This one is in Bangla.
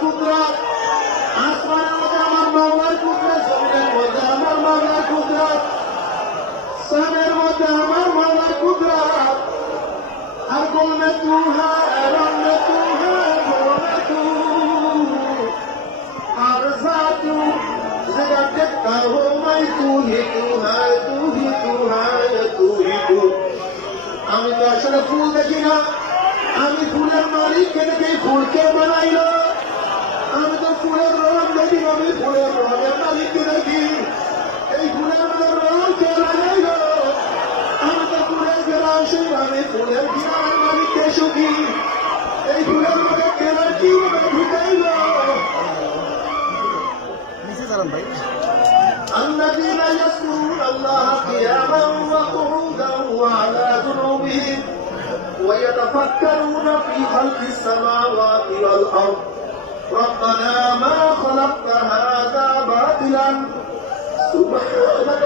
কুদরত, আসমানের মধ্যে আমার মাওলার কুদরত, জমিনের মধ্যে আমার মাওলার কুদরত, সানের মধ্যে আমার মাওলার কুদরত। हर गुल में तू है, रंग में तू है, गुल में तू, हर ज़ात तू, जगह देखता हो मैं तू ही तू है, तू ही तू है, तू ही तू। আমি তো আসলে ফুল দেখি না, আমি ফুলের মালিককে দেখে ফুলকে বানাইল। আমি তো ফুলের রং দেখি, আমি ফুলের রঙের মালিককে দেখি। এই ফুলের মধ্যে রঙকে লাগাইল। আমি তো ফুলের গেলাসে, আমি ফুলের গিরার মালিককে সুখী। এই ফুলের মধ্যে কেনার কি ঢুকাইল। الذين يذكرون الله قياما وقعودا وعلى جنوبهم ويتفكرون في خلق السماوات والأرض ربنا ما خلقت هذا باطلا سبحانك